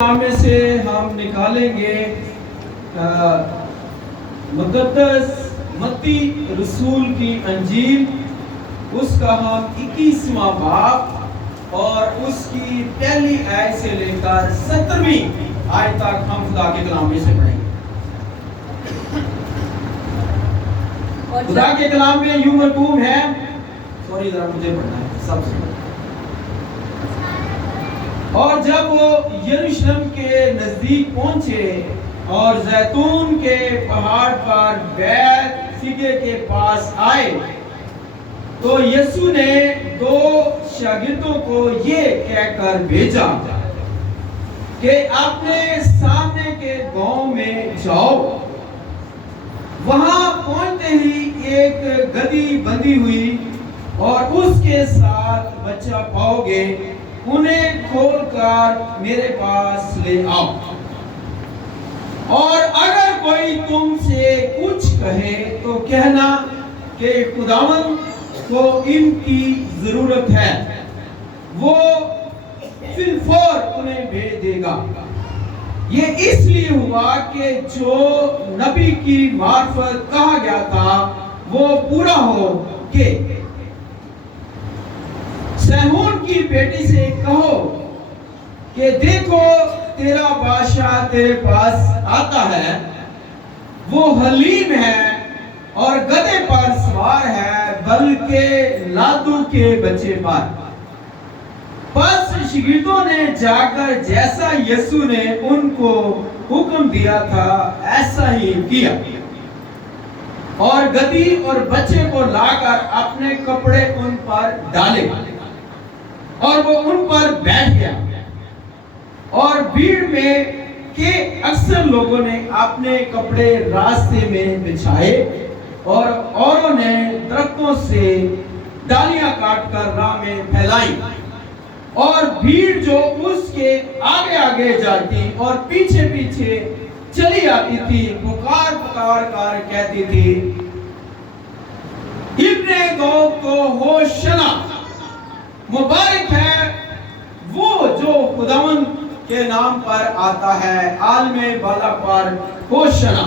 میں سے ہم نکالیں گے مقدس متی رسول کی انجیل، اس کا ہم 21واں باب اور اس کی پہلی آیت سے لے کر 70ویں آیت تک ہم خدا کے کلام میں سے پڑھیں گے۔ خدا کے کلام میں یوں مرقوم ہے، سوری ذرا مجھے پڑھنا ہے سب سے۔ اور جب وہ یروشلم کے نزدیک پہنچے اور زیتون کے پہاڑ پر بیت فگے کے پاس آئے تو یسوع نے 2 شاگردوں کو یہ کہہ کر بھیجا کہ اپنے سامنے کے گاؤں میں جاؤ، وہاں پہنچتے ہی ایک گدھی بندھی ہوئی اور اس کے ساتھ بچہ پاؤ گے، انہیں کھول کر میرے پاس لے آؤ۔ اور اگر کوئی تم سے کچھ کہے تو کہنا کہ خداوند کو ان کی ضرورت ہے، وہ فی الفور انہیں بھیج دے گا۔ یہ اس لیے ہوا کہ جو نبی کی معرفت کہا گیا تھا وہ پورا ہو کہ سیہون کی بیٹی سے کہو کہ دیکھو تیرا بادشاہ تیرے پاس آتا ہے، وہ حلیم ہے اور گدھے پر سوار ہے، بلکہ لادو کے بچے پر۔ پس شاگردوں نے جا کر جیسا یسوع نے ان کو حکم دیا تھا ایسا ہی کیا، اور گدھی اور بچے کو لا کر اپنے کپڑے ان پر ڈالے اور وہ ان پر بیٹھ گیا۔ اور بھیڑ میں کے اکثر لوگوں نے اپنے کپڑے راستے میں بچھائے اور اوروں نے درختوں سے ڈالیاں کاٹ کر راہ میں پھیلائی، اور بھیڑ جو اس کے آگے آگے جاتی اور پیچھے پیچھے چلی آتی تھی پکار پکار کر کہتی تھی، ابن داؤد کو ہوشنا، مبارک ہے وہ جو خداوند کے نام پر آتا ہے، عالم بالا پر ہوشنا۔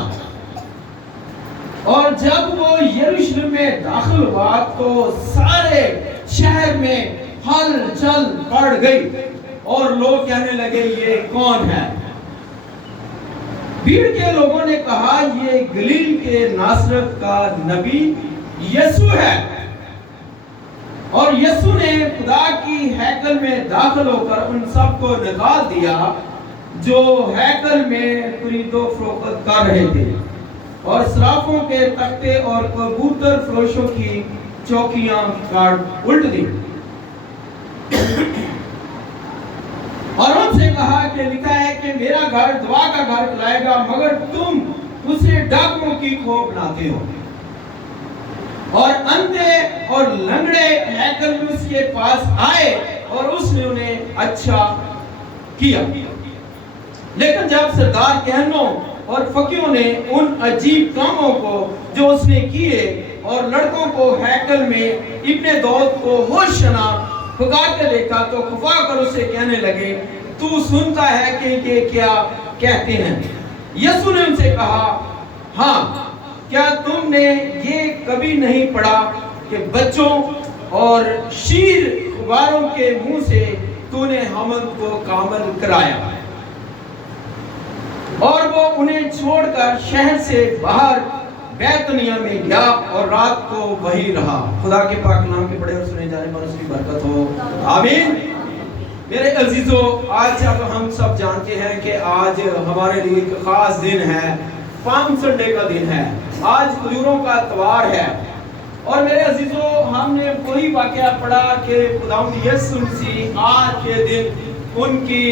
اور جب وہ یروشلم میں داخل ہوا تو سارے شہر میں ہلچل پڑ گئی اور لوگ کہنے لگے یہ کون ہے؟ بھیڑ کے لوگوں نے کہا یہ گلیل کے ناصرت کا نبی یسوع ہے۔ اور یسوع نے خدا کی ہیکل میں داخل ہو کر ان سب کو نکال دیا جو ہیکل میں خرید و فروخت کر رہے تھے، اور صرافوں کے تختے اور کبوتر فروشوں کی چوکیاں کاٹ الٹ دی، اور ان سے کہا کہ لکھا ہے کہ میرا گھر دعا کا گھر کہلائے گا، مگر تم اسے ڈاکوؤں کی کھو بناتے ہو۔ اور اندھے اور لنگڑے ہیکل میں اس کے پاس آئے اور اس نے انہیں اچھا کیا۔ لیکن جب سردار کہنوں اور فقیہوں نے ان عجیب کاموں کو جو اس نے کیے اور لڑکوں کو ہیکل میں ابن داؤد کو ہوشنا پکارتے دیکھا تو خفا کر اسے کہنے لگے، تو سنتا ہے کہ یہ کیا کہتے ہیں؟ یسوع نے ان سے کہا، ہاں، کیا تم نے یہ کبھی نہیں پڑھا کہ بچوں اور شیر خواروں کے منہ سے تو نے حمل کو کامل کرایا؟ اور وہ انہیں چھوڑ کر شہر سے باہر بیتنیہ میں گیا اور رات کو وہیں رہا۔ خدا کے پاک کلام کے پڑھے اور سنے جانے پر اس کی برکت ہو، آمین۔ میرے عزیزو، آج جب ہم سب جانتے ہیں کہ آج ہمارے لیے ایک خاص دن ہے، پام سنڈے کا دن ہے، آج کھجوروں کا اتوار ہے، اور میرے عزیزو ہم نے وہی واقعہ پڑھا کہ خداوند یسوع مسیح آج کے دن ان کی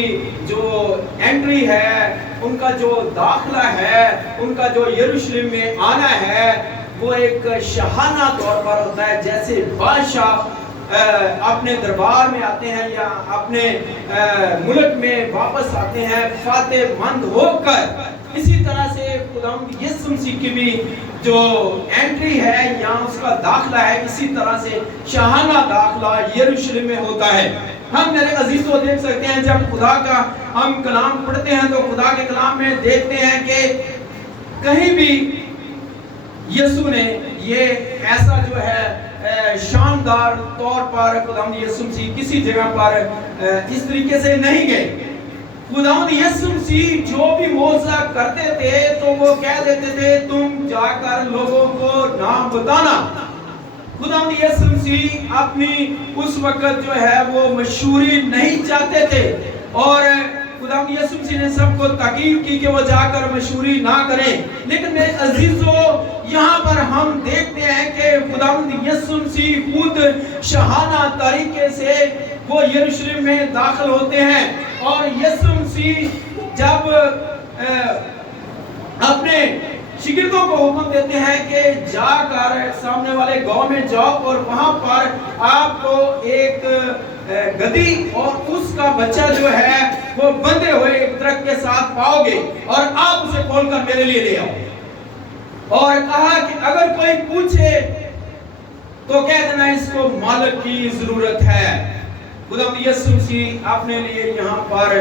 جو انٹری ہے، ان کا جو داخلہ ہے، ان کا جو یروشلم میں آنا ہے، وہ ایک شاہانہ طور پر ہوتا ہے، جیسے بادشاہ اپنے دربار میں آتے ہیں یا اپنے ملک میں واپس آتے ہیں فاتح مند ہو کر، اسی طرح سے خداوند یسوع مسیح کی بھی جو انٹری ہے یا اس کا داخلہ ہے، اسی طرح سے شاہانہ داخلہ یروشلم میں ہوتا ہے۔ ہم میرے عزیزوں دیکھ سکتے ہیں جب خدا کا ہم کلام پڑھتے ہیں تو خدا کے کلام میں دیکھتے ہیں کہ کہیں بھی یسوع نے یہ ایسا جو ہے شاندار طور پر خداوند یسوع مسیح کسی جگہ پر اس طریقے سے نہیں گئے۔ خداوند یسوع مسیح جو بھی معجزہ کرتے تھے تو وہ کہہ دیتے تھے تم جا کر لوگوں کو نام بتانا۔ خداوند یسوع مسیح اپنی اس وقت جو ہے وہ مشہوری نہیں چاہتے تھے، اور خداوند یسوع مسیح نے سب کو تاکید کی کہ وہ جا کر مشہوری نہ کریں۔ لیکن میرے عزیزو یہاں پر ہم دیکھتے ہیں کہ خداوند یسوع مسیح خود شاہانہ طریقے سے وہ یروشلم میں داخل ہوتے ہیں، اور یسوع مسیح جب اپنے شاگردوں کو حکم دیتے ہیں کہ جا کر سامنے والے گاؤں میں جاؤ اور وہاں پر آپ کو ایک گدھی اور اس کا بچہ جو ہے وہ بندھے ہوئے ایک درخت کے ساتھ پاؤ گے، اور آپ اسے کھول کر میرے لیے لے آؤ۔ اور کہا کہ اگر کوئی پوچھے تو کہہ دینا اس کو مالک کی ضرورت ہے۔ خداوند یسوع مسیح اپنے لیے یہاں پر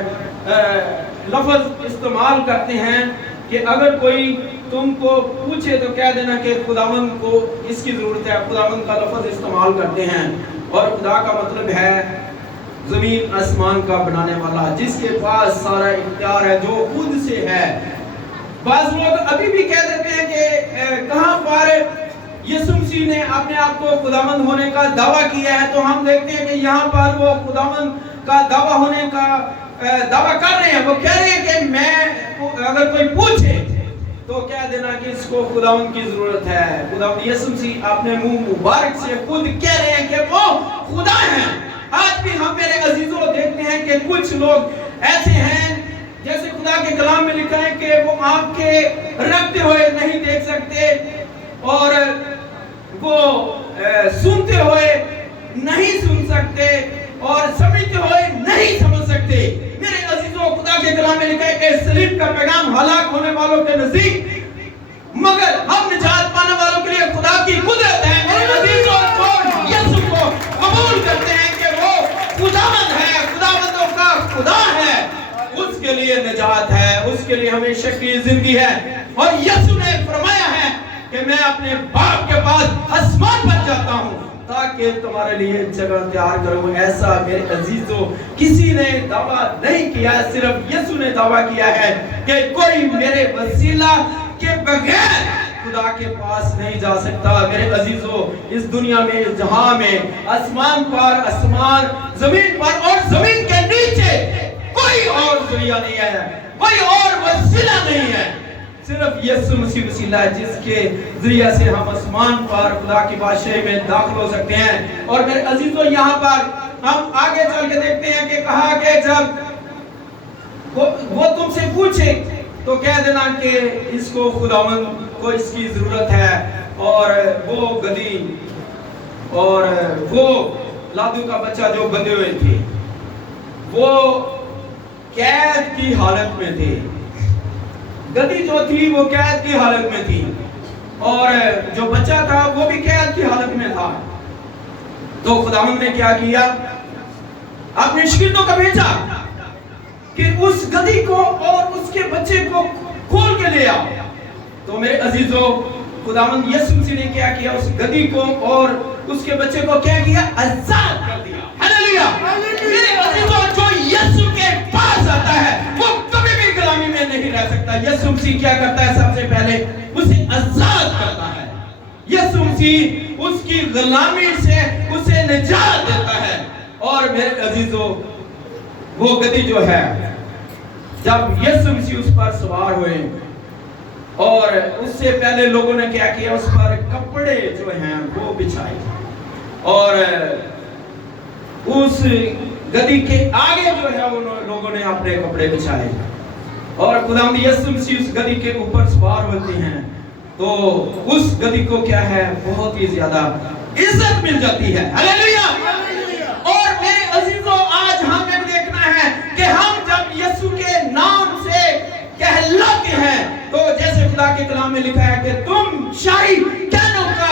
لفظ استعمال کرتے ہیں کہ اگر کوئی تم کو پوچھے تو کہہ دینا کہ خداوند کو اس کی ضرورت ہے۔ خداوند کا لفظ استعمال کرتے ہیں، اور خدا کا مطلب ہے زمین آسمان کا بنانے والا، جس کے پاس سارا اختیار ہے، جو خود سے ہے۔ بعض لوگ ابھی بھی کہہ دیتے ہیں کہ کہاں پر یسوع مسیح نے اپنے آپ کو خداوند ہونے کا دعویٰ کیا ہے، تو ہم دیکھتے ہیں کہ یہاں پر وہ خداوند کا دعویٰ ہونے کا دعویٰ کر رہے ہیں۔ وہ کہہ رہے ہیں کہ میں اگر کوئی پوچھے تو کہہ دینا کہ اس کو خداوند کی ضرورت ہے۔ خداوند یسوع مسیح اپنے منہ مبارک سے خود کہہ رہے ہیں کہ وہ خدا ہیں۔ آج بھی ہم میرے عزیزوں دیکھتے ہیں کہ کچھ لوگ ایسے ہیں جیسے خدا کے کلام میں لکھا ہے کہ وہ آپ کے رکھتے ہوئے نہیں دیکھ سکتے، اور وہ سنتے ہوئے نہیں سن سکتے، اور سمجھتے ہوئے نہیں سمجھ سکتے۔ میرے عزیزوں خدا کے کلام میں لکھا ہے کہ صلیب کا پیغام ہلاک ہونے والوں کے نزدیک، مگر ہم نجات پانے والوں کے لیے خدا کی قدرت ہے۔ میرے عزیزوں جو یسوع کو قبول کرتے ہیں کہ وہ خداوند ہے، خداوندوں کا خدا ہے، اس کے لیے نجات ہے، اس کے لیے ہمیشہ کی زندگی ہے۔ اور یسوع نے فرمایا ہے کہ میں اپنے باپ کے پاس آسمان پر جاتا ہوں تاکہ تمہارے لیے جگہ تیار کروں۔ ایسا میرے عزیزوں کسی نے دعویٰ نہیں کیا، صرف یسوع نے دعویٰ کیا ہے کہ کوئی میرے وسیلہ کے بغیر خدا کے پاس نہیں جا سکتا۔ میرے عزیزوں اس دنیا میں، اس جہاں میں، آسمان پر، آسمان زمین پر اور زمین کے نیچے کوئی اور ذریعہ نہیں ہے، کوئی اور وسیلہ نہیں ہے، صرف یسوع مسیح وسیلہ ہے جس کے ذریعے سے ہم آسمان پر خدا کی بادشاہی میں داخل ہو سکتے ہیں۔ اور میرے عزیزوں یہاں پر ہم آگے چل کے دیکھتے ہیں کہ کہا کہ جب وہ تم سے پوچھے تو کہہ دینا کہ اس کو خداوند کو اس کی ضرورت ہے، اور وہ گدھی اور وہ لادو کا بچہ جو بندھے ہوئے تھے وہ قید کی حالت میں تھے، گدھی جو تھی وہ قید کی حالت میں تھی، اور جو بچہ تھا وہ بھی قید کی حالت میں تھا۔ تو خداوند نے کیا کیا؟ اپنے شاگردوں کو بھیجا کہ اس گدھی کو اور اس کے بچے کو کھول کے لے آؤ۔ تو میرے عزیزوں خداوند یسوع مسیح نے کیا کیا؟ اس گدھی کو اور اس کے بچے کو کیا کیا؟ آزاد کر دیا۔ ہلیلویا! میرے عزیزوں جو یسوع کے پاس آتا ہے وہ کبھی بھی غلامی میں نہیں رہ سکتا۔ یسوع مسیح کیا کرتا ہے؟ سب سے پہلے اسے آزاد کرتا ہے۔ یسوع مسیح اس کی غلامی سے اسے نجات دیتا ہے۔ اور میرے عزیزوں وہ گدھی جو ہے جب یسوع مسیح اس پر سوار ہوئے اور اس سے پہلے لوگوں نے کیا کیا؟ اس پر کپڑے جو ہیں وہ بچھائے، اور اس گدھی کے آگے جو ہے ان لوگوں نے اپنے کپڑے بچھائے، اور خداوند یسوع مسیح اس گدھی کے اوپر سوار ہوتے ہیں تو اس گدھی کو کیا ہے؟ بہت ہی زیادہ عزت مل جاتی ہے۔ ہلیلویا! اور میرے عزیزوں آج ہمیں دیکھنا ہے کہ ہم جب یسوع کے نام سے کہلاتے ہیں تو جیسے خدا کے کلام میں لکھا ہے کہ تم شاہی کہنوں کا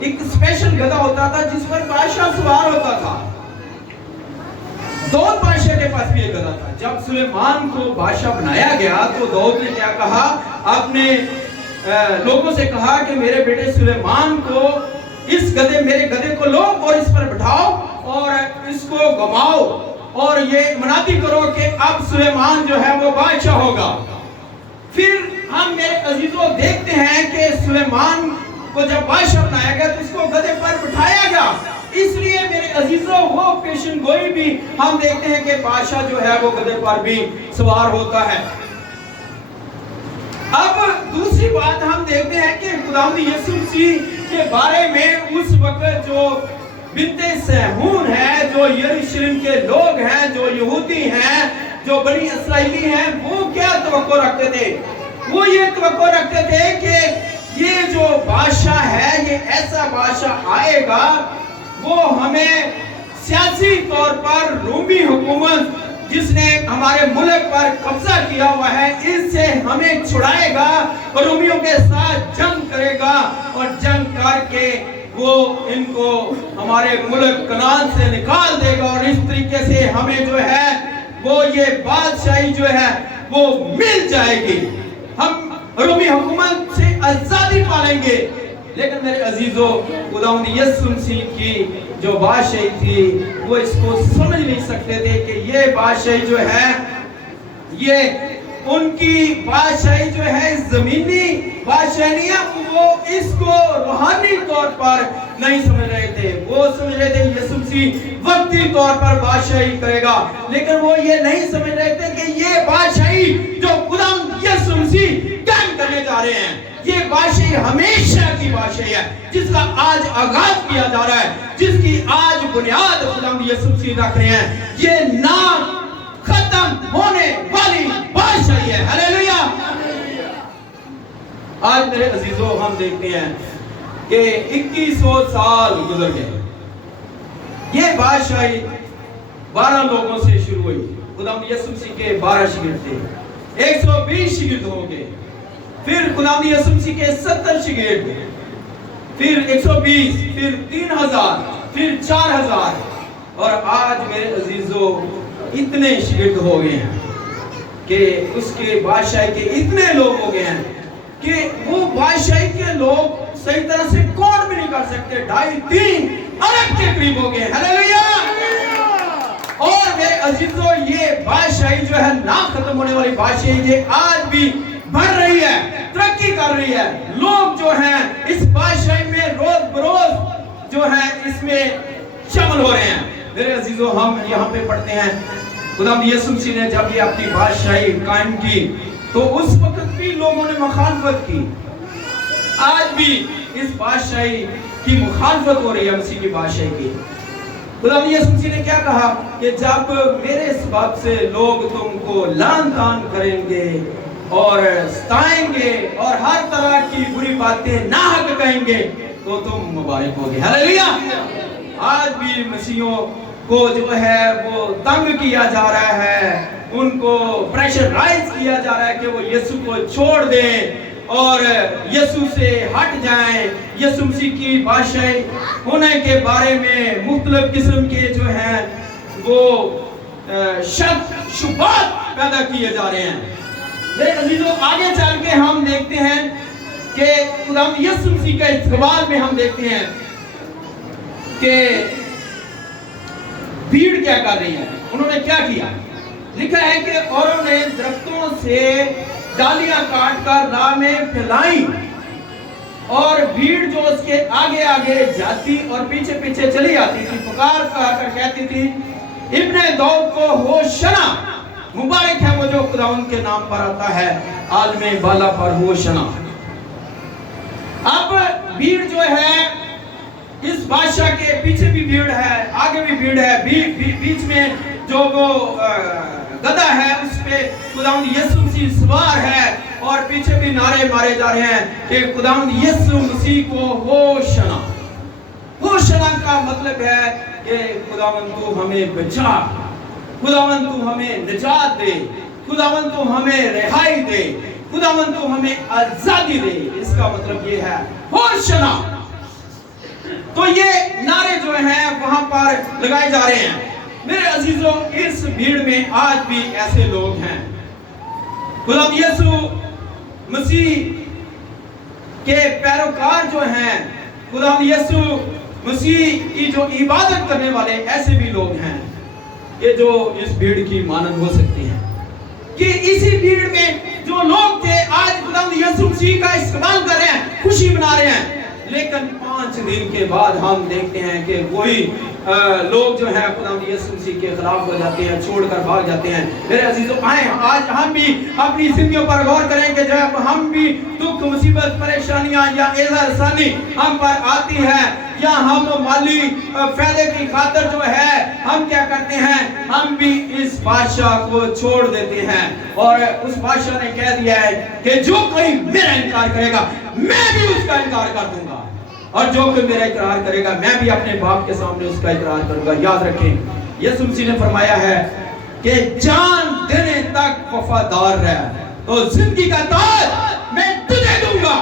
ایک اسپیشل گدھا ہوتا تھا جس پر بادشاہ سوار ہوتا تھا. داؤد بادشاہ کے پاس بھی ایک گدھا تھا. جب سلیمان کو بادشاہ بنایا گیا تو داؤد نے کیا کہا, اپنے لوگوں سے کہا کہ میرے بیٹے سلیمان کو میرے گدھے کو لو اور اس پر بٹھاؤ اور اس کو گھماؤ اور یہ منادی کرو کہ اب سلیمان جو ہے وہ بادشاہ ہوگا. پھر ہم میرے عزیزوں دیکھتے ہیں کہ سلیمان کو جب بادشاہ بنایا گیا تو اس کو گدھے پر بٹھایا گیا. اس لیے میرے عزیزوں وہ پیشن گوئی بھی ہم دیکھتے ہیں کہ بادشاہ جو ہے وہ گدھے پر بھی سوار ہوتا ہے. اب دوسری بات ہم دیکھتے ہیں کہ خداوند یسوع مسیح کے بارے میں اس وقت جو بنت سہون ہے, جو یروشلم کے لوگ ہیں, جو یہودی ہیں, جو بنی اسرائیلی ہیں, وہ کیا توقع رکھتے تھے؟ وہ یہ توقع رکھتے تھے کہ یہ جو بادشاہ ہے یہ ایسا بادشاہ آئے گا وہ ہمیں سیاسی طور پر رومی حکومت جس نے ہمارے ملک پر قبضہ کیا ہوا ہے اس سے ہمیں چھڑائے گا اور رومیوں کے ساتھ جنگ کرے گا اور جنگ کر کے وہ ان کو ہمارے ملک کنعان سے نکال دے گا اور اس طریقے سے ہمیں جو ہے وہ یہ بادشاہی جو ہے وہ مل جائے گی, ہم رومی حکومت سے آزادی پالیں گے. لیکن میرے عزیزوں خداوند یسوع مسیح کی جو بادشاہی تھی وہ اس کو سمجھ نہیں سکتے تھے کہ یہ بادشاہی جو ہے یہ ان کی بادشاہی جو ہے زمینی بادشاہی نہیں ہے, وہ اس کو روحانی طور پر نہیں سمجھ رہے تھے. وہ سمجھ رہے تھے یسوع مسیح وقتی طور پر بادشاہی کرے گا, لیکن وہ یہ نہیں سمجھ رہے تھے کہ یہ بادشاہی جو خداوند یسوع مسیح قائم کرنے جا رہے ہیں یہ بادشاہی ہمیشہ کی بادشاہی ہے جس کا آج آغاز کیا جا رہا ہے, جس کی آج بنیاد خداوند یسوع مسیح رکھ رہے ہیں. یہ نام ختم ہونے والی بادشاہی ہے. ہلیلویا. آج میرے عزیزوں ہم دیکھتے ہیں کہ 2100 سال گزر گئے. یہ بادشاہی 12 لوگوں سے شروع ہوئی. خداوند یسوع مسیح کے 12 شاگرد تھے, 120 شاگرد ہو گئے. پھر خداوند یسوع مسیح کے 70 شاگرد, پھر 120, پھر 3000, پھر 4000 اور آج میرے عزیزوں اتنے شاگرد ہو گئے ہیں کہ اس کے بادشاہی کے اتنے لوگ ہو گئے ہیں کہ وہ بادشاہی کے لوگ صحیح طرح سے کاؤنٹ بھی نہیں کر سکتے. 2.5-3 ارب کے قریب ہو گئے. ہلیلویا. اور میرے عزیزوں یہ بادشاہی جو ہے نہ ختم ہونے والی بادشاہی یہ آج بھی بڑھ رہی ہے, ترقی کر رہی ہے. لوگ جو ہیں اس بادشاہی میں روز بروز جو ہے اس میں شامل ہو رہے ہیں. میرے عزیزوں ہم یہاں پہ پڑھتے ہیں خداوند یسوع مسیح نے جب یہ اپنی بادشاہی قائم کی تو اس وقت بھی لوگوں نے مخالفت کی. آج بھی اس بادشاہی کی مخالفت ہو رہی ہے, مسیح کی بادشاہی کی. خداوند یسوع مسیح نے کیا کہا کہ جب میرے سبب سے لوگ تم کو لعن طعن کریں گے اور ستائیں گے اور ہر طرح کی بری باتیں ناحق کہیں گے تو تم مبارک ہوگے. ہلیلویا. آج بھی مسیحیوں کو جو ہے وہ تنگ کیا جا رہا ہے, ان کو پریشرائز کیا جا رہا ہے کہ وہ یسوع کو چھوڑ دیں اور یسوع سے ہٹ جائیں. یسوع مسیح کی بادشاہی ہونے کے بارے میں مختلف قسم کے جو ہیں وہ شک شبہات پیدا کیے جا رہے ہیں. میرے عزیزوں آگے چل کے ہم دیکھتے ہیں کہ خداوند یسوع مسیح کا استقبال میں ہم دیکھتے ہیں کہ بھیڑ کیا کر رہی ہے. انہوں نے کیا کیا؟ لکھا ہے کہ اوروں نے درختوں سے ڈالیاں کاٹ کر راہ میں پھیلائیں اور بھیڑ جو اس کے آگے آگے جاتی اور پیچھے پیچھے چلی آتی تھی پکار کر کہتی تھی ابن داؤد کو ہوشنا, مبارک ہے وہ جو خداوند کے نام پر آتا ہے, عالم بالا پر ہوشنا. اب بھیڑ جو ہے اس بادشاہ کے پیچھے بھی بھیڑ ہے, آگے بھی بھیڑ ہے, بیچ میں جو وہ گدھا ہے اس پہ خداوند یسوع مسیح سوار ہے اور پیچھے بھی نعرے مارے جا رہے ہیں کہ خداوند یسوع مسیح کو ہوشنا. ہوشنا کا مطلب ہے کہ خداوند تو ہمیں بچا, خداوند تو ہمیں نجات دے, خداوند تو ہمیں رہائی دے, خداوند تو ہمیں آزادی دے. اس کا مطلب یہ ہے ہوشنا. تو یہ نعرے جو ہیں وہاں پر لگائے جا رہے ہیں۔ میرے عزیزوں، اس بھیڑ میں آج بھی ایسے لوگ ہیں۔ خدا یسوع مسیح کے پیروکار جو ہیں، خدا یسوع مسیح کی جو عبادت کرنے والے ایسے بھی لوگ ہیں کہ جو اس بھیڑ کی مانند ہو سکتی ہیں، کہ اسی بھیڑ میں جو لوگ تھے آج خدا یسوع مسیح کا استقبال کر رہے ہیں، خوشی منا رہے ہیں، لیکن 5 دن کے بعد ہم دیکھتے ہیں کہ وہی لوگ جو ہیں خدا یسوع مسیح کے خلاف ہو جاتے ہیں، چھوڑ کر بھاگ جاتے ہیں۔ میرے عزیزوں، آئیں آج ہم بھی اپنی زندگیوں پر غور کریں کہ جب ہم بھی دکھ، مصیبت، پریشانیاں یا ایذا رسانی ہم پر آتی ہے، یا ہم مالی فائدے کی خاطر جو ہے ہم کیا کرتے ہیں، ہم بھی اس بادشاہ کو چھوڑ دیتے ہیں، اور اس بادشاہ نے کہہ دیا ہے کہ جو کوئی میرا انکار کرے گا میں بھی اس کا انکار کر دوں گا، اور جو کوئی میرا اقرار کرے گا میں بھی اپنے باپ کے سامنے اس کا اقرار کروں گا۔ یاد رکھیں، یسوع مسیح نے فرمایا ہے کہ جان دینے تک وفادار رہ تو زندگی کا تاج میں تجھے دوں گا۔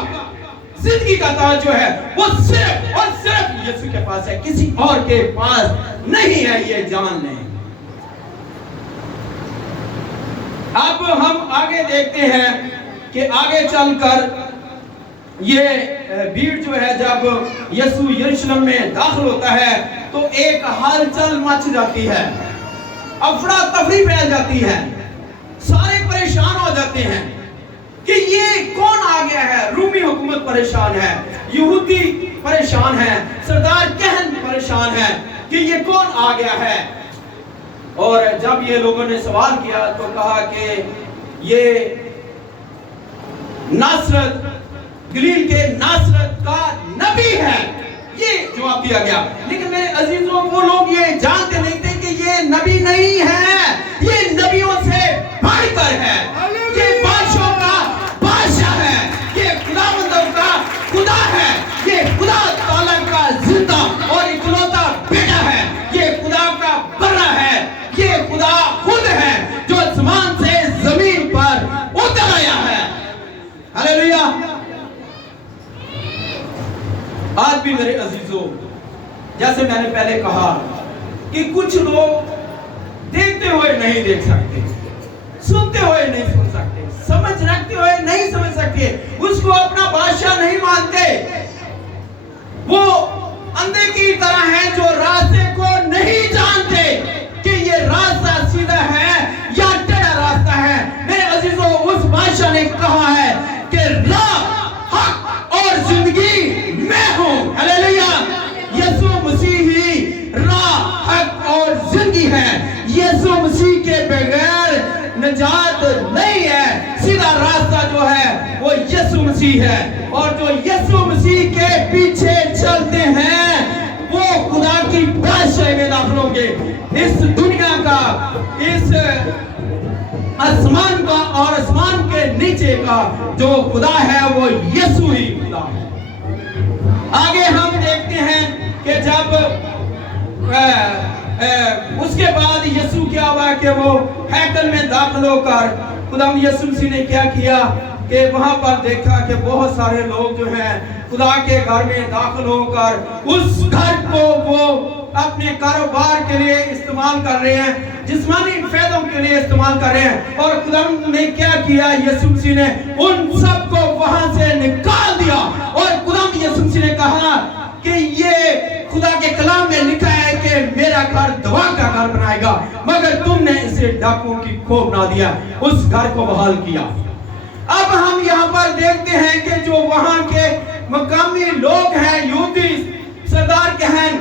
زندگی کا تاج جو ہے وہ صرف اور صرف یسوع کے پاس ہے، کسی اور کے پاس نہیں ہے، یہ جان لیں۔ اب ہم آگے دیکھتے ہیں کہ آگے چل کر یہ بھیڑ جو ہے جب یسوع یروشلم میں داخل ہوتا ہے تو ایک ہلچل مچ جاتی ہے، افڑا تفری پھیل جاتی ہے، سارے پریشان ہو جاتے ہیں کہ یہ کون آ گیا ہے۔ رومی حکومت پریشان ہے، یہودی پریشان ہے، سردار کہن پریشان ہے کہ یہ کون آ گیا ہے۔ اور جب یہ لوگوں نے سوال کیا تو کہا کہ یہ ناصرت، گلیل کے ناصرت کا نبی ہے، یہ جواب دیا گیا۔ لیکن میرے عزیزوں، وہ لوگ یہ جانتے نہیں تھے کہ یہ نبی نہیں ہے، یہ نبیوں سے بڑھ کر ہے، یہ بادشاہوں کا بادشاہ ہے، یہ خداوندوں کا خدا ہے، یہ خدا تعالیٰ کا زندہ اور اکلوتا بیٹا ہے، یہ خدا کا بڑا ہے، یہ خدا خود ہے جو آسمان سے زمین پر اتر آیا ہے۔ ہلیلویا۔ آج بھی میرے عزیزوں، جیسے میں نے پہلے کہا کہ کچھ لوگ دیکھتے ہوئے نہیں دیکھ سکتے، سنتے ہوئے نہیں سن سکتے، سمجھ رکھتے ہوئے نہیں سمجھ سکتے، اس کو اپنا بادشاہ نہیں مانتے، وہ اندھے کی طرح ہیں جو راستے کو نہیں جانتے کہ یہ راستہ سیدھا ہے یا ٹیڑھا راستہ ہے۔ میرے عزیزوں، اس بادشاہ نے کہا ہے کہ راہ، حق اور زندگی میں ہوں۔ ہلیلویا۔ یسوع مسیح ہی راہ، حق اور زندگی ہے۔ یسوع مسیح کے بغیر نجات نہیں ہے۔ سیدھا راستہ جو ہے وہ یسوع مسیح ہے، اور جو یسوع مسیح کے پیچھے چلتے ہیں وہ خدا کی بادشاہی میں داخل ہوں گے۔ اس دنیا کا، اس آسمان کا اور آسمان کے نیچے کا جو خدا ہے وہ یسوع ہی خدا ہے۔ آگے ہم دیکھتے ہیں کہ جب اس کے بعد یسوع کیا ہوا کہ وہ ہیکل میں داخل ہو کر خدا یسوع مسیح نے کیا کیا کہ وہاں پر دیکھا کہ بہت سارے لوگ جو ہیں خدا کے گھر میں داخل ہو کر اس گھر کو وہ اپنے کاروبار کے لیے استعمال کر رہے ہیں، جسمانی فائدوں کے لیے استعمال کر رہے ہیں، اور خدا نے کیا کیا، یسوع مسیح نے ان سب کو وہاں سے نکال دیا، اور خدا یسوع مسیح نے کہا کہ یہ خدا کے کلام میں لکھا ہے کہ میرا گھر دعا کا گھر بنائے گا، مگر تم نے اسے ڈاکوں کی کھو بنا دیا، اس گھر کو بحال کیا۔ اب ہم یہاں پر دیکھتے ہیں کہ جو وہاں کے مقامی لوگ ہیں، یہودی سردار کہن،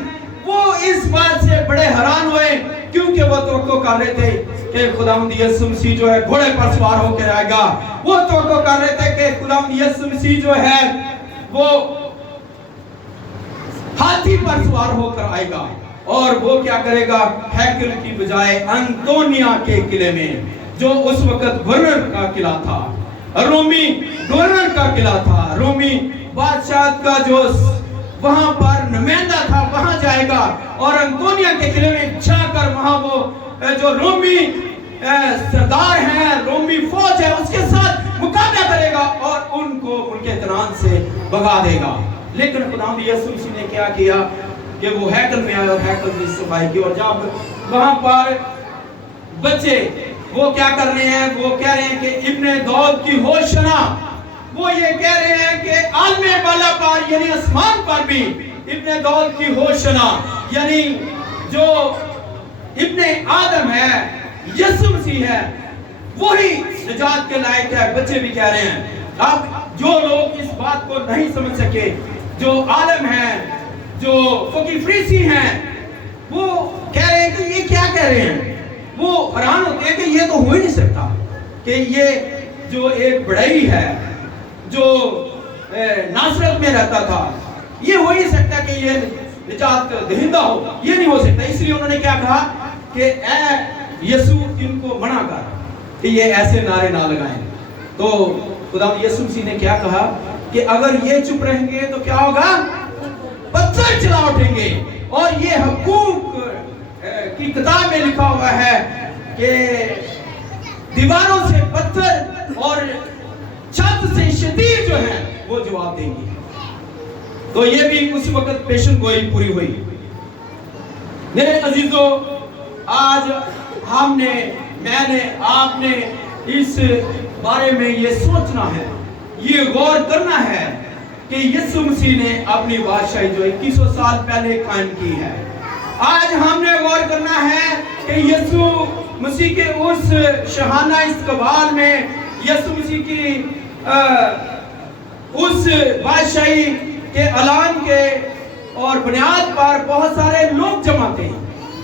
وہ اس بات سے بڑے حیران ہوئے، کیونکہ وہ توقع کر رہے تھے کہ خداوند یسوع مسیح جو ہے گھوڑے پر سوار ہو کے آئے گا۔ وہ توقع کر رہے تھے کہ خداوند یسوع مسیح جو ہے وہ ہاتھی پر سوار ہو کر آئے گا، اور وہ کیا کرے گا، ہیکل کی بجائے انطونیہ کے قلعے میں، جو اس وقت گورنر کا قلعہ تھا، رومی گورنر کا قلعہ تھا، رومی بادشاہ کا جو وہاں پر نمائندہ تھا، وہاں جائے گا، اور انطونیہ کے قلعے میں جا کر وہاں وہ جو رومی سردار ہیں، رومی فوج ہے، اس کے ساتھ مقابلہ کرے گا اور ان کو ان کے تنان سے بھگا دے گا۔ لیکن خداوند یسوع مسیح نے کیا کیا، کہ وہ ہیکل میں آئے اور ہیکل کی صفائی کی. اور جب وہاں پر بچے وہ کیا کر رہے ہیں, وہ کہہ رہے ہیں کہ ابن داؤد کی ہوشنا, وہ یہ کہہ رہے ہیں کہ عالم بالا پر یعنی آسمان پر بھی ابن داؤد کی ہوشنا, یعنی جو ابن آدم ہے, یسوع مسیح ہے, وہی نجات کے لائق ہے. بچے بھی کہہ رہے ہیں. اب جو لوگ اس بات کو نہیں سمجھ سکے, جو عالم ہیں, جو فقی فریسی ہیں, وہ کہہ رہے ہیں کہ یہ کیا کہہ رہے ہیں. وہ حیران ہوتے ہیں کہ یہ تو ہو ہی نہیں سکتا کہ یہ جو ایک بڑائی ہے جو ناصرت میں رہتا تھا, یہ ہو ہی نہیں سکتا کہ یہ نجات دہندہ ہو, یہ نہیں ہو سکتا. اس لیے انہوں نے کیا کہا کہ اے یسوع ان کو منع کر کہ یہ ایسے نعرے نہ لگائیں. تو خدا یسوع مسیح نے کیا کہا کہ اگر یہ چپ رہیں گے تو کیا ہوگا, پتھر چلا اٹھیں گے. اور یہ حقوق کی کتاب میں لکھا ہوا ہے کہ دیواروں سے پتھر اور چھت سے شتیر جو ہے وہ جواب دیں گے. تو یہ بھی اس وقت پیشن گوئی پوری ہوئی. میرے عزیزو, آج ہم نے, میں نے, آپ نے اس بارے میں یہ سوچنا ہے, یہ غور کرنا ہے کہ یسوع مسیح نے اپنی بادشاہی جو 2100 سال پہلے قائم کی ہے. آج ہم نے غور کرنا ہے کہ یسوع مسیح کے اس شاہانہ استقبال میں یسوع مسیح کی اس بادشاہی کے اعلان کے اور بنیاد پر بہت سارے لوگ جمع تھے,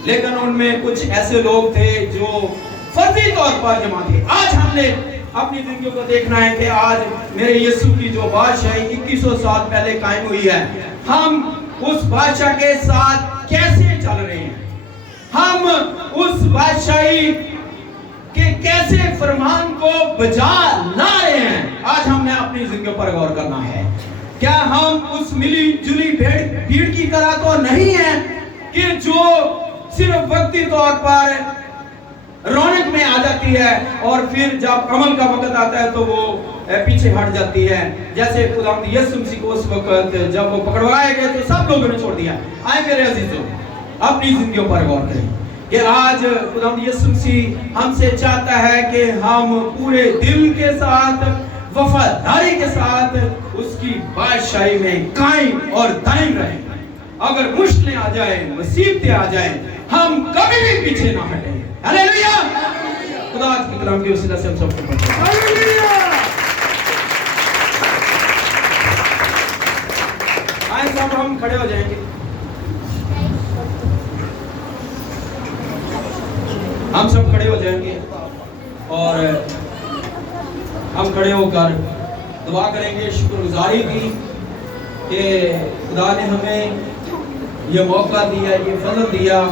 لیکن ان میں کچھ ایسے لوگ تھے جو فرضی طور پر جمع تھے. آج ہم نے اپنی زندگیوں کو دیکھنا ہے کہ آج میرے یسوع کی جو بادشاہی 2100 سال پہلے قائم ہوئی ہے, ہم اس بادشاہ کے ساتھ کیسے چل رہے ہیں, ہم اس بادشاہی کے کیسے فرمان کو بجا لا رہے ہیں. آج ہم نے اپنی زندگیوں پر غور کرنا ہے. کیا ہم اس ملی جلی بھیڑ کی طرح تو نہیں ہیں کہ جو صرف وقتی طور پر رونق میں آ جاتی ہے اور پھر جب عمل کا وقت آتا ہے تو وہ پیچھے ہٹ جاتی ہے, جیسے خداوند یسوع مسیح کو اس وقت جب وہ پکڑوائے گئے تو سب لوگوں نے چھوڑ دیا. آئے میرے عزیزو, اپنی زندگیوں پر غور کریں کہ آج خداوند یسوع مسیح ہم سے چاہتا ہے کہ ہم پورے دل کے ساتھ, وفاداری کے ساتھ اس کی بادشاہی میں قائم اور دائم رہیں. اگر مشکلیں آ جائیں, مصیبتیں آ جائیں, ہم کبھی بھی پیچھے نہ ہٹیں. ہلیلویا. خدا کے کلام کے وسیلہ سے ہم سب کو پڑھتے ہیں. ہلیلویا. آئے صاحب ہم کھڑے ہو جائیں گے. ہم سب کھڑے ہو جائیں گے اور ہم کھڑے ہو کر دعا کریں گے, شکر گزاری کی کہ خدا نے ہمیں یہ موقع دیا, یہ فضل دیا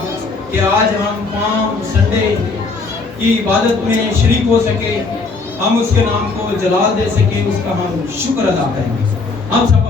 کہ آج ہم پام سنڈے کی عبادت میں شریک ہو سکے, ہم اس کے نام کو جلال دے سکیں, اس کا ہم شکر ادا کریں گے. ہم سب